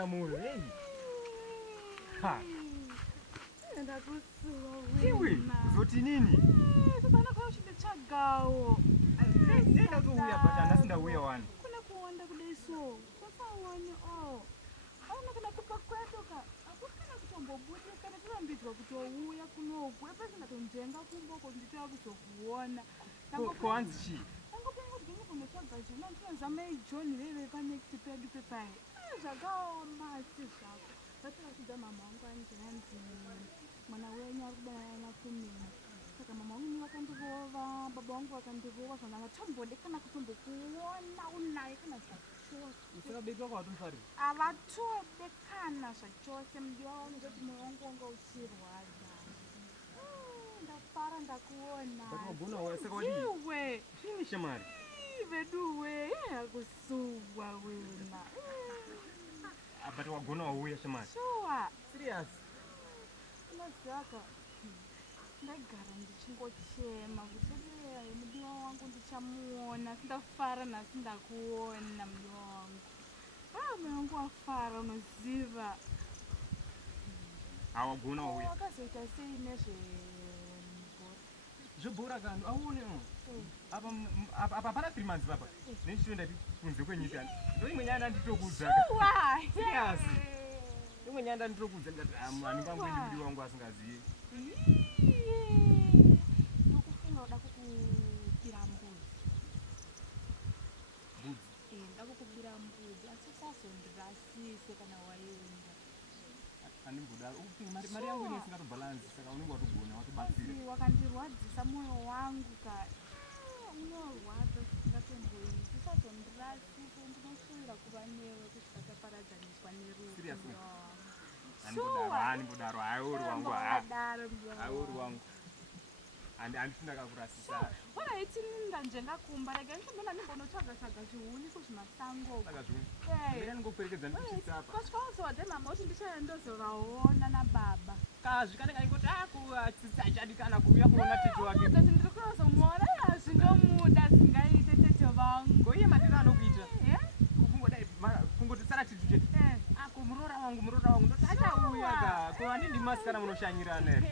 Ndapera moyo. Hey. Ha. Ndakusuwa Iwe, uzoti nini? Sasa kwa shida chagawo. Nenda tu uya patana sinda uya wani. Kuna kuonda kudeso. Sasa wani Auna kana kupa kwetoka. Akukana kutombo budi kana tulambizwa kutouya kunoku. Epese ndatonjenga kumboko nditwa kuzokuona. Kwanzi Angopinga kuti kunotsvaga zvona ndinozama John veve panekiti pedu pepai. Zvakaoma asi zvako. Vatakakudza mama wangu anzvanzi mwana wenyu ari kudanana kumina. Saka mama wangu vakandivova, baba wangu vakandivova zvona vatambode kana kutombokuona unaye kana zvachose. usakabekiwa kwatufarira. Avatode kana zvachose mudiwa wangu kuti mwoyo wangu wanga uchirwadza. Ndafara ndakuona. Wagona uya saka wadi. Iwe. Chini shamari. Veduwe, akusuwa wena. But wagona uya shamari. Sure. Serious. Unazaka. Ndagara ndichingochema kuti mudiwa wangu ndichamuona. Ndafara nhasi ndakuona mudiwa wangu. Mwana wangu wafara unoziva. Wagona uya. Wakazoita sei nezve zvebhora kanu aone apa pana 3 months papa nechitoenda kunze kwenyika ndoimwe nyaya ndanditokudza serious imwe nyaya ndanditokudza ndati mani pangu ndimudi wangu asingazivi ndokufunga uda kukubira mbudzi ndakukubira mbudzi asi sazondirasise kana waenda andimboda mari yangu ine isingatobhalansi saka unenge watogona watobatsira wakandirwadzisa mwoyo wangu ka unorwadza singatomboiti sazondirasise ndinoshuwira kuva newe kusvika taparadzaniswa nerufu andimbodaro auri wangu auri wangu handiti ndakakurasisa waitinda njengakumba rega ndinombona ndimbonotsvaga-tsvaga zvihuni kuzvimasango ndingokuperekedza ndichitsapa kasvikauzodze mama kuti ndichaenda ndozovaona nababa kazvikane kaingoti achadi kana kuuya kuona tete wake kuti ndiri kunozomuona zvinomuda zvingaite tete vangu ngoiye madiro anokuita kungoti sara titu chete muroora wangu ndoti achauya ka kuva ndindimasikana munoshanyirana